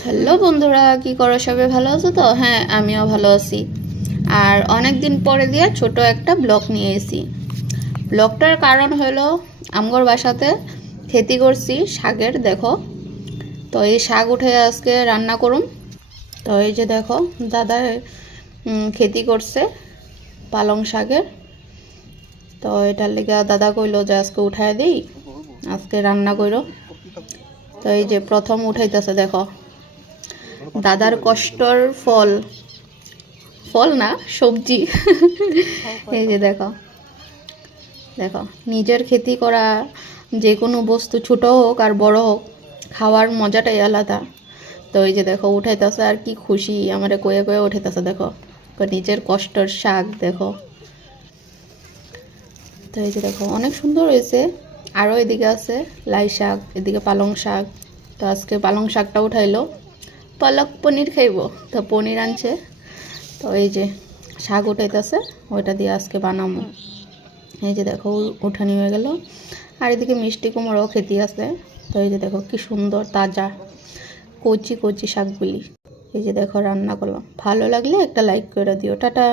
Hello বন্ধুরা, কি করো? সবাই ভালো আছো তো? হ্যাঁ, আমিও ভালো আছি। আর অনেক দিন পরে দিয়ে ছোট একটা ব্লগ নিয়ে এসেছি। ব্লগটার কারণ হলো আমগর বাসাতে খেতি করছি শাকের, দেখো। তো এই শাক উঠে আজকে রান্না করুম। তো এই যে দেখো, দাদা খেতি করছে পালং শাকের। তো এটার লেগে দাদা কইলো যে আজকে উঠায় দিই, আজকে রান্না করো। তো এই যে প্রথম উঠাইতেছে, দেখো দাদার কষ্টর ফল। ফল না, সবজি। এই যে দেখো, দেখো নিজের খেতি করা যে কোনো বস্তু, ছোট হোক আর বড় হোক, খাওয়ার মজাটাই আলাদা। তো এই যে দেখো উঠাইতেছে, আর কি খুশি আমারে কয়ে কয়ে উঠাইতেছে। দেখো নিজের কষ্টের শাক, দেখো। তো এই যে দেখো অনেক সুন্দর হয়েছে। আরও এদিকে আছে লাই শাক, এদিকে পালং শাক। তো আজকে পালং শাকটা উঠাইলো, পালক পনির খাইব। তো পনির আনছে। তো এই যে শাক উঠাইতেছে, ওইটা দিয়ে আজকে বানাবো। এই যে দেখো উঠানি হয়ে গেল। আর এদিকে মিষ্টি কুমড়াও খেতে আছে। তো এই যে দেখো কি সুন্দর তাজা কচি কচি শাকগুলি। এই যে দেখো রান্না করলাম। ভালো লাগলে একটা লাইক করে দিও। টাটা।